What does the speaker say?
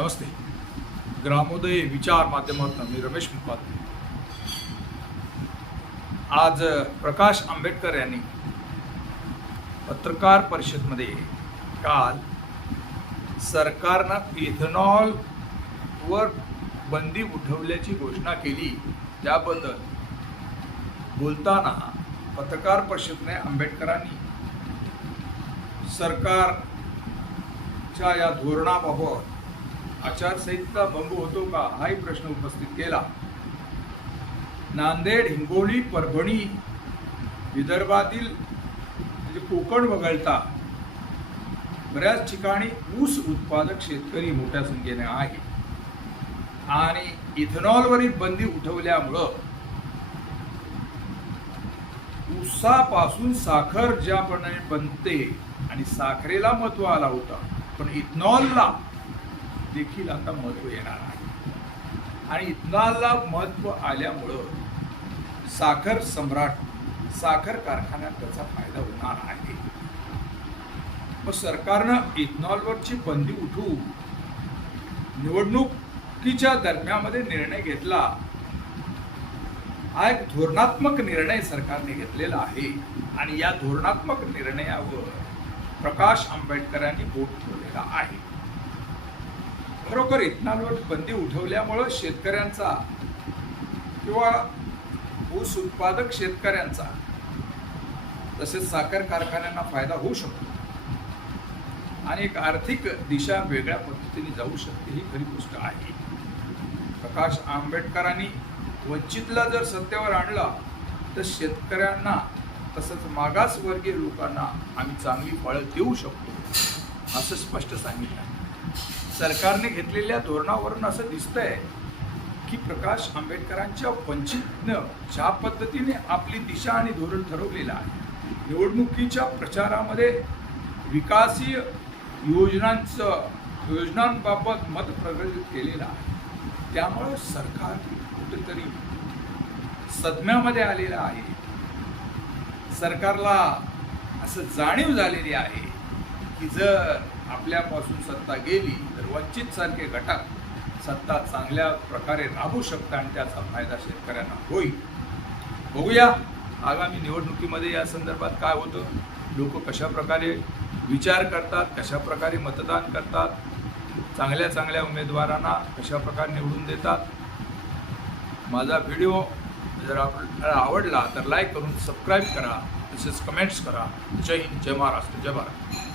नमस्ते. ग्रामोदय विचार माध्यमातून मी रमेश मुकात आज प्रकाश आंबेडकर यांनी पत्रकार परिषदमध्ये काल सरकारनं इथेनॉलवर बंदी उठवल्याची घोषणा केली. त्याबद्दल बोलताना पत्रकार परिषदने आंबेडकरांनी सरकारच्या या धोरणाबाबत आचारसंहिता भंग होतो का? हाही प्रश्न उपस्थित केला. नांदेड हिंगोली परभणी विदर्भातील म्हणजे कोकण वगळता बऱ्याच ठिकाणी ऊस उत्पादक शेतकरी मोठ्या संख्येने आहे आणि इथेनॉलवरील बंदी उठवल्यामुळं ऊसापासून साखर ज्याप्रमाणे बनते आणि साखरेला महत्त्व आला होता पण इथनॉलला देखील आता महत्त्व येणार आहे. आणि इथनॉलला महत्त्व आल्यामुळं साखर सम्राट साखर कारखान्यात त्याचा फायदा होणार आहे. मग सरकारनं इथनॉलवरची बंदी उठवून निवडणुकीच्या दरम्यामध्ये निर्णय घेतला हा एक धोरणात्मक निर्णय सरकारने घेतलेला आहे. आणि या धोरणात्मक निर्णयावर प्रकाश आंबेडकरांनी बोट ठेवलेला आहे. खरोखर इथनालवर बंदी उठवल्यामुळं शेतकऱ्यांचा किंवा ऊस उत्पादक शेतकऱ्यांचा तसेच साखर कारखान्यांना फायदा होऊ शकतो. आणि एक आर्थिक दिशा वेगळ्या पद्धतीने जाऊ शकते ही खरी गोष्ट आहे. प्रकाश आंबेडकरांनी वंचितला जर सत्तेवर आणला तर शेतकऱ्यांना तसंच मागासवर्गीय लोकांना आम्ही चांगली फळं देऊ शकतो असं स्पष्ट सांगितलं. सरकारने घेतलेल्या धोरणावरून असं दिसतंय की प्रकाश आंबेडकरांच्या वंचितनं ज्या पद्धतीने आपली दिशा आणि धोरण ठरवलेलं आहे निवडणुकीच्या प्रचारामध्ये विकासीय योजनांचं योजनांबाबत मत प्रगल्भित केलेलं आहे. त्यामुळं सरकार कुठेतरी सदम्यामध्ये आलेलं आहे. सरकारला असं जाणीव झालेली आहे की जर आपल्यापासून सत्ता गेली तर वंचित सारखे घटक सत्ता चांगल्या प्रकारे राबू शकतात आणि त्याचा फायदा शेतकऱ्यांना होईल. बघूया आगामी निवडणुकीमध्ये या संदर्भात काय होतं. लोक कशा प्रकारे विचार करतात कशाप्रकारे मतदान करतात चांगल्या चांगल्या उमेदवारांना कशा प्रकारे निवडून देतात. माझा व्हिडिओ जर आपल्याला आवडला तर लाईक करून सबस्क्राईब करा तसेच कमेंट्स करा. जय हिंद जय महाराष्ट्र जय भारत.